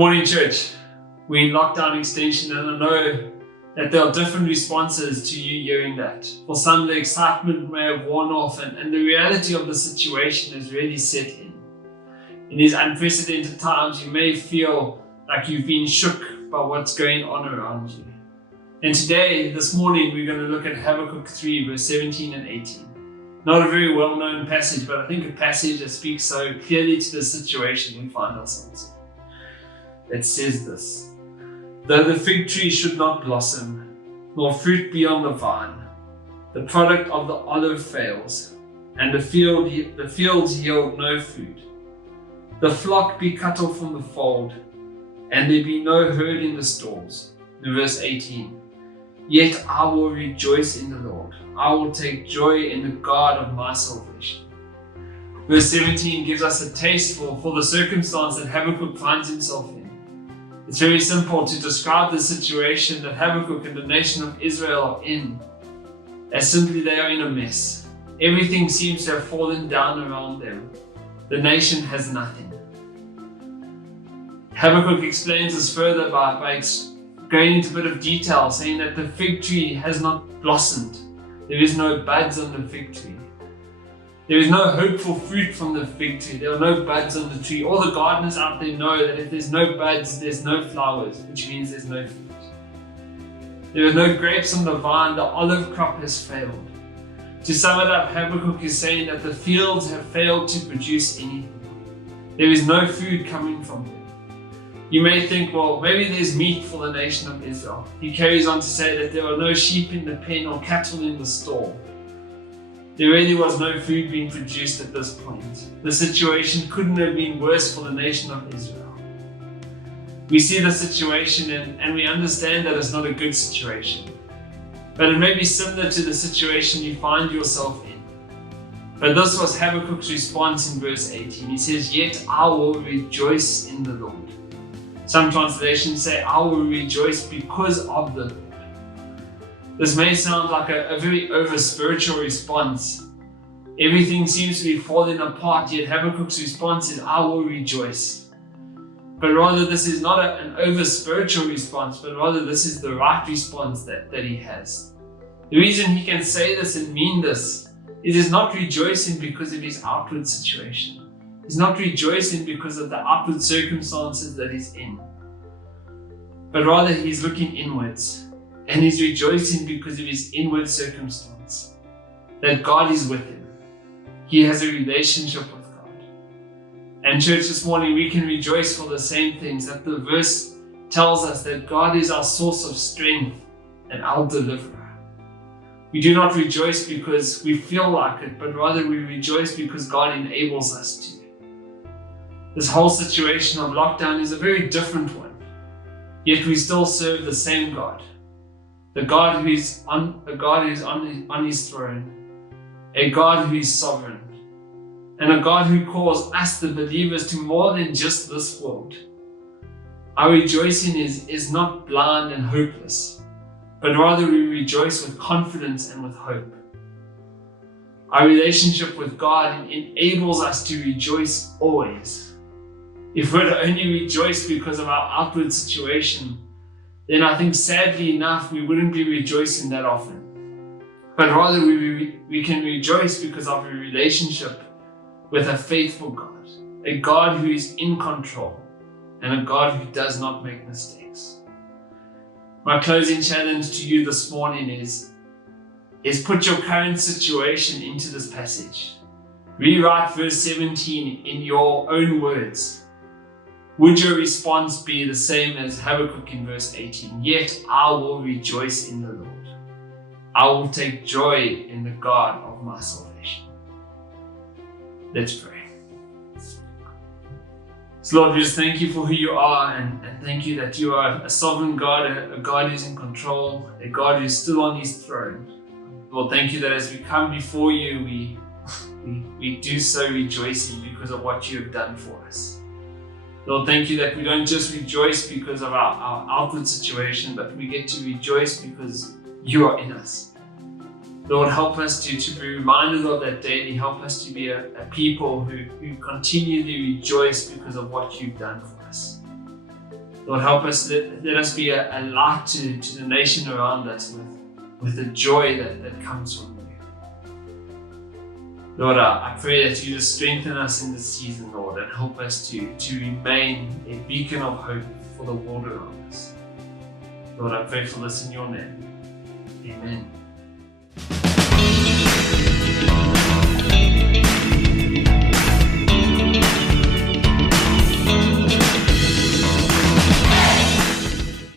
morning, church. We're in lockdown extension, and I know that there are different responses to you hearing that. For some, the excitement may have worn off, and the reality of the situation has really set in. In these unprecedented times, you may feel like you've been shook by what's going on around you. And today, this morning, we're going to look at Habakkuk 3, verse 17 and 18. Not a very well-known passage, but I think a passage that speaks so clearly to the situation we find ourselves in. It says this: "Though the fig tree should not blossom, nor fruit be on the vine, the product of the olive fails, and the fields yield no food. The flock be cut off from the fold, and there be no herd in the stalls." In verse 18, "Yet I will rejoice in the Lord. I will take joy in the God of my salvation." Verse 17 gives us a taste for the circumstance that Habakkuk finds himself in. It's very simple to describe the situation that Habakkuk and the nation of Israel are in as simply they are in a mess. Everything seems to have fallen down around them. The nation has nothing. Habakkuk explains this further by going into a bit of detail, saying that the fig tree has not blossomed. There is no buds on the fig tree. There is no hope for fruit from the fig tree. There are no buds on the tree. All the gardeners out there know that if there's no buds, there's no flowers, which means there's no fruit. There are no grapes on the vine. The olive crop has failed. To sum it up, Habakkuk is saying that the fields have failed to produce anything. There is no food coming from them. You may think, well, maybe there's meat for the nation of Israel. He carries on to say that there are no sheep in the pen or cattle in the stall. There really was no food being produced at this point. The situation couldn't have been worse for the nation of Israel. We see the situation and we understand that it's not a good situation. But it may be similar to the situation you find yourself in. But this was Habakkuk's response in verse 18. He says, "Yet I will rejoice in the Lord." Some translations say, "I will rejoice because of the Lord." This may sound like a very over-spiritual response. Everything seems to be falling apart, yet Habakkuk's response is, "I will rejoice." But rather, this is not an over-spiritual response, but rather this is the right response that he has. The reason he can say this and mean this is he's not rejoicing because of his outward situation. He's not rejoicing because of the outward circumstances that he's in. But rather, he's looking inwards. And he's rejoicing because of his inward circumstance, that God is with him. He has a relationship with God. And church, this morning we can rejoice for the same things, that the verse tells us that God is our source of strength and our deliverer. We do not rejoice because we feel like it, but rather we rejoice because God enables us to. This whole situation of lockdown is a very different one, yet we still serve the same God. The God who is on his throne, a God who is sovereign, and a God who calls us, the believers, to more than just this world. Our rejoicing is not blind and hopeless, but rather we rejoice with confidence and with hope. Our relationship with God enables us to rejoice always. If we're to only rejoice because of our outward situation, then I think sadly enough, we wouldn't be rejoicing that often. But rather we can rejoice because of a relationship with a faithful God, a God who is in control, and a God who does not make mistakes. My closing challenge to you this morning is put your current situation into this passage. Rewrite verse 17 in your own words. Would your response be the same as Habakkuk in verse 18? "Yet I will rejoice in the Lord. I will take joy in the God of my salvation." Let's pray. So Lord, we just thank you for who you are, and thank you that you are a sovereign God, a God who's in control, a God who's still on his throne. Lord, thank you that as we come before you, we do so rejoicing because of what you have done for us. Lord, thank you that we don't just rejoice because of our outward situation, but we get to rejoice because you are in us. Lord, help us to be reminded of that daily. Help us to be a people who continually rejoice because of what you've done for us. Lord, help us, let us be a light to the nation around us with the joy that comes from you. Lord, I pray that you just strengthen us in this season, Lord, and help us to remain a beacon of hope for the world around us. Lord, I pray for this in your name. Amen.